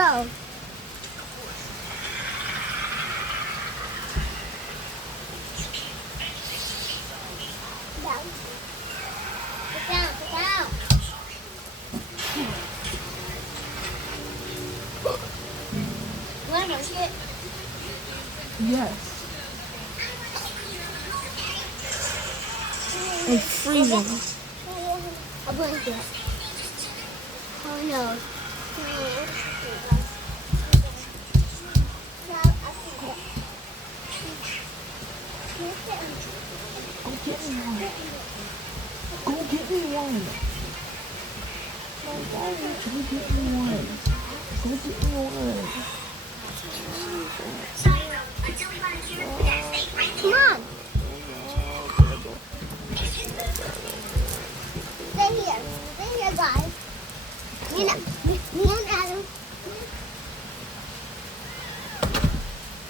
road. Down. Get down, get down. You want to blanket? Yes. It's freezing. A blanket. Oh no. Go get me one. Go get me one. My daddy, go get me one. Go get me one. Come on. Stay here. Stay here, guys. Me and Adam.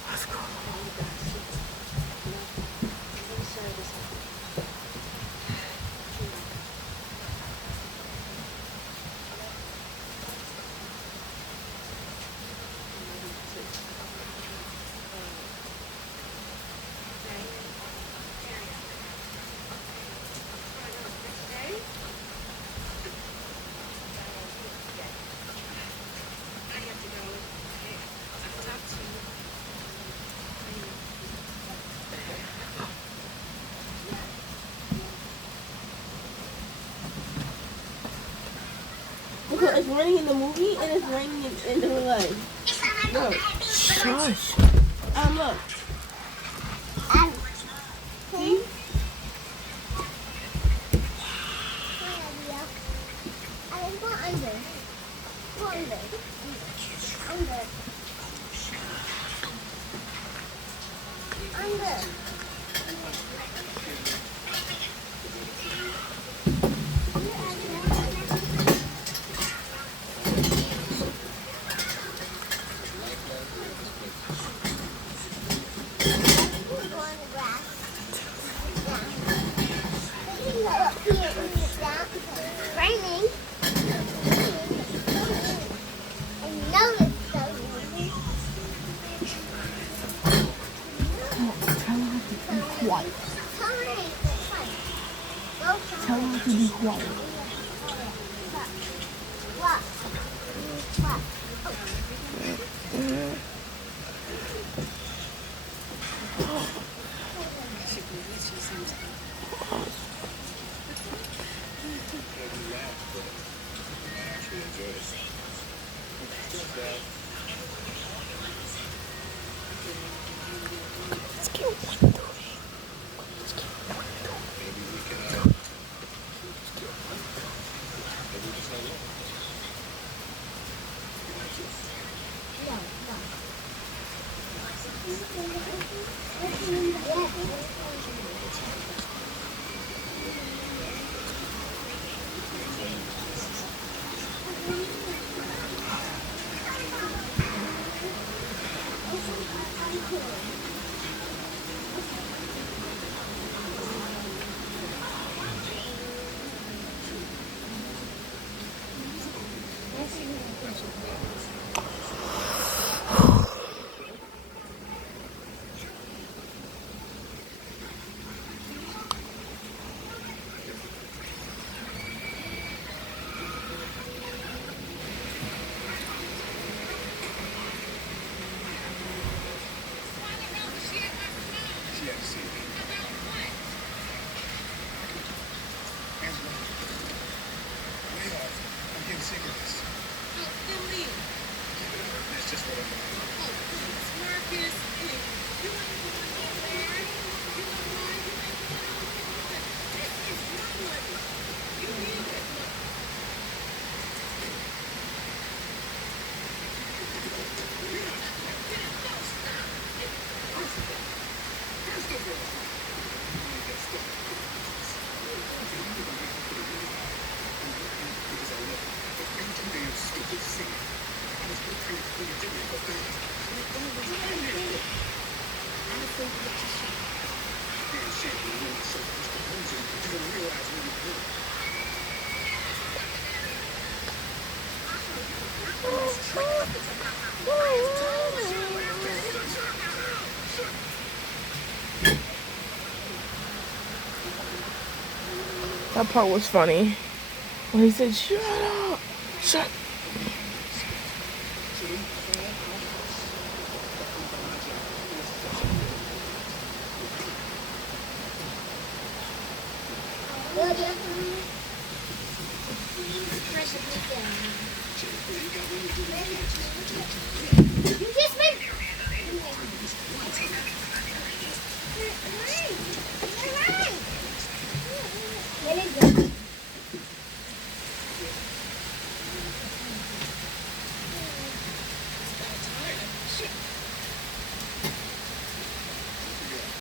Let's go. Because it's raining in the movie and it's raining in real life. Look. Shush. Look. Adam. See? Adam, go under. Go under. Under. Under. Go on the grass. Yeah. But you can go up here when it's down. It's raining. I know it's so raining. Tell her to be quiet. Tell her to be quiet. Go tell Tell her to be quiet. What? What? Let's get one doing. Let's get one doing. That part was funny. When he said, shut up. Shut. You just made. You're right. You're right.